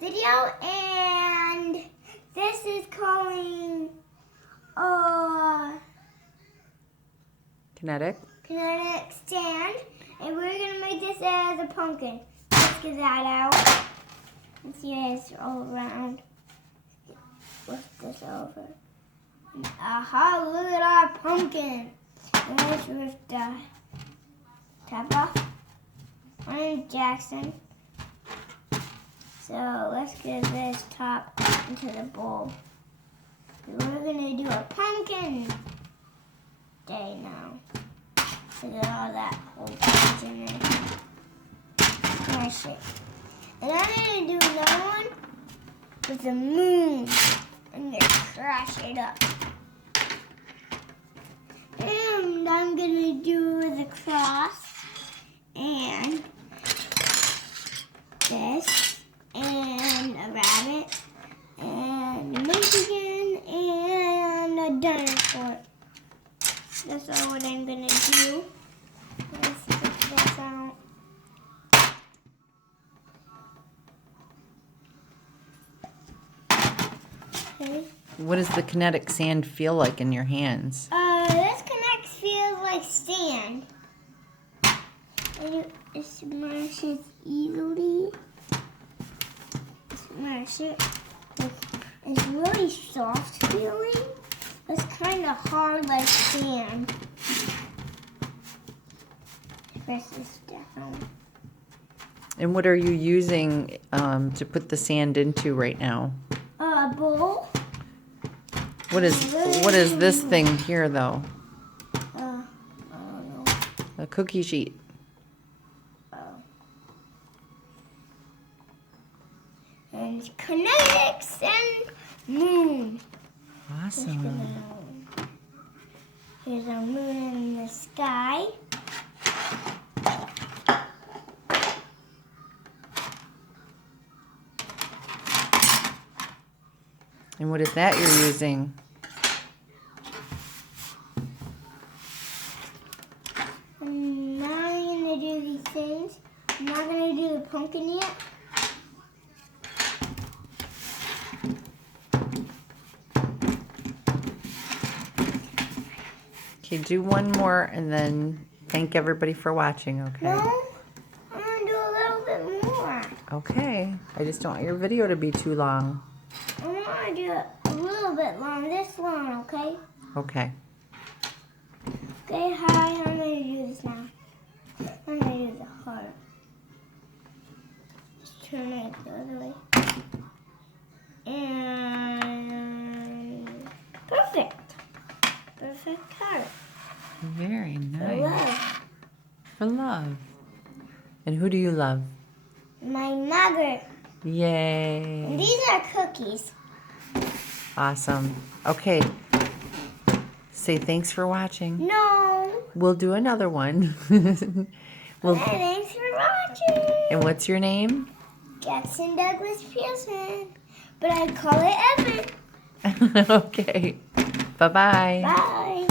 video, and this is calling Kinetic. Kinetic stand, and we're gonna make this as a pumpkin. Let's get that out. And see it's all around. Lift this over. Aha! Look at our pumpkin. Let's rip the top off. I'm Jaxon. So let's get this top into the bowl. We're gonna do a pumpkin day now. Look at all that old things in there. Smash it. And I'm gonna do another one with the moon. I'm gonna crash it up. And I'm gonna do the cross and this and a rabbit and a Mexican and a dinosaur. That's all what I'm gonna do. Let's get this out. Okay. What does the kinetic sand feel like in your hands? This Kinetic feels like sand. And it smashes easily. Smash it. It's really soft feeling. It's kind of hard like sand. Press this down. And what are you using to put the sand into right now? A bowl. What is this thing here though? I don't know. A cookie sheet. And Kinetics and moon. Awesome. Here's our moon in the sky. And what is that you're using? And now I'm going to do these things. I'm not going to do the pumpkin yet. Okay, do one more and then thank everybody for watching, okay? No, I'm going to do a little bit more. Okay. I just don't want your video to be too long. I want to do it a little bit long, this long, okay? Okay. Okay, hi, I'm going to do this now. I'm going to do the heart. Just turn it the other way. And perfect. Perfect heart. Very For nice. love. For love. And who do you love? My mother. Yay. And these are cookies. Awesome. Okay. Say thanks for watching. No. We'll do another one. Thanks for watching. And what's your name? Jackson Douglas Pearson. But I call it Evan. Okay. Bye-bye. Bye.